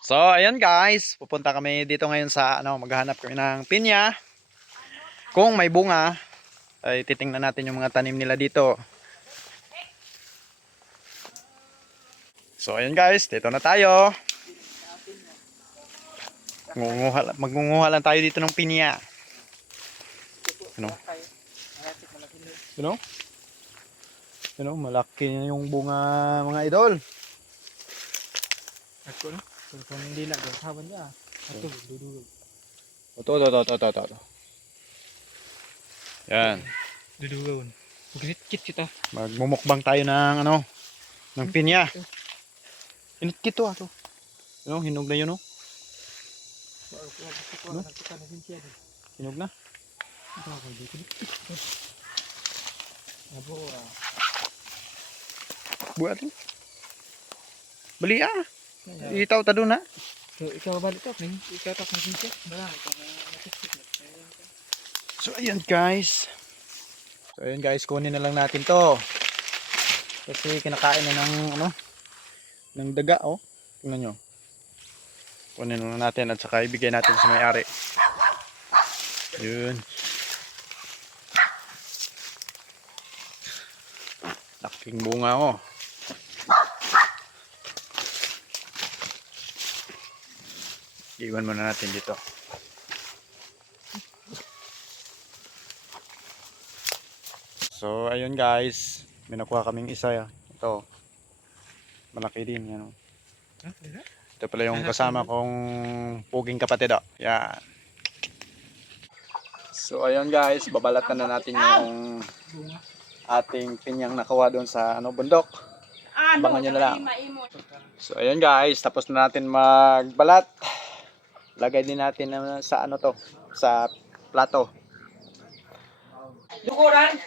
So, ayan guys, pupunta kami dito ngayon sa maghahanap kami ng pinya. Kung may bunga, ay titingnan natin yung mga tanim nila dito. So, ayan guys, dito na tayo. Magngunguha lang tayo dito ng pinya. Malaki yung bunga, mga idol. Ako na. Kung hindi na gawin niya. Ito, dudulog. Ito. Yan. Dudulog. Kit kita. Magmumukbang tayo ng pinya. Inikit to ato. Hinog na yun, Hinog na. Buat ni. Beli ah. Itaw ta doon na. So, ikaw balik ka, ning. Ikaw tak na siya. So ayan guys, kunin na lang natin to. Kasi kinakain na ng daga Tingnan nyo. Kunin na lang natin at saka ibigay natin sa may-ari. Yun. Laking bunga Iwan muna natin dito. So ayun guys, may nakuha kaming isa. Ito. Malaki din yan. Ito pala yung kasama kong puging kapatid. Yan. So ayun guys, babalatan na natin yung ating pinyang nakuha doon sa bundok. Abangan nyo na lang. So ayun guys, tapos na natin magbalat. Lagay din natin sa sa plato.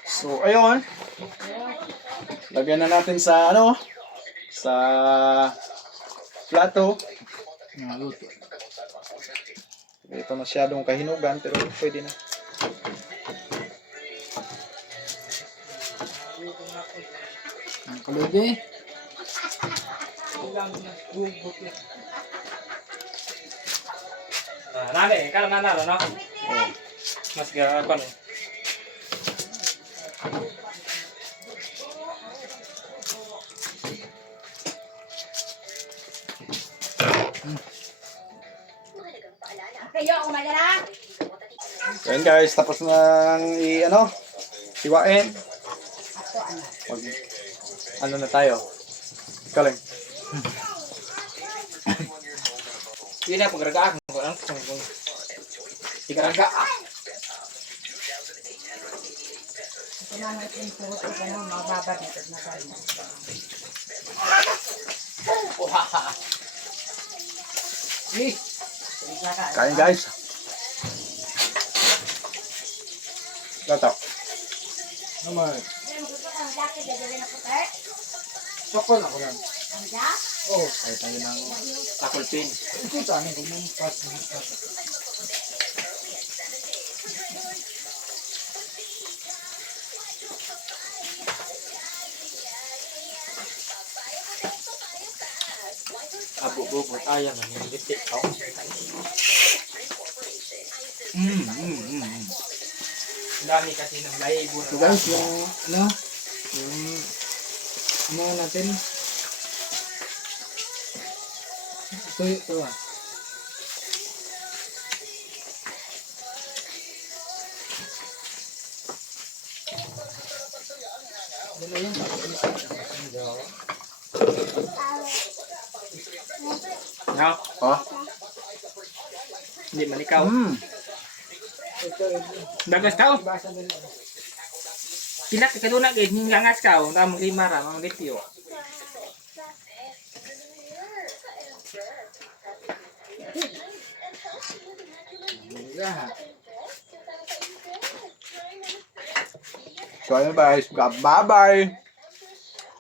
So ayun. Lagay na natin sa sa plato. Ito masyadong kahinugan pero pwede na. Ang kalugi. Nane, kalau nana no. Mas apa no? Ayan guys, tapos nang hiwain. Na tayo. Kaling. Ini apa gerakan? Orang digeraga. Kain guys. Gato. Naman. Sokol ako lang. Oh, kahit tayo ng takulpin. Ito tayo kung pas. Abo-abo tayo na nilitik ako. Dami kasi ng lahibo na. So guys, yung natin. Ito Dala yun. No? Oh. Hindi man ikaw. Dagas tao. Pinak kaduna gid hingangas ka, ramong lima ra, mang lityo. So ayun guys, bye-bye.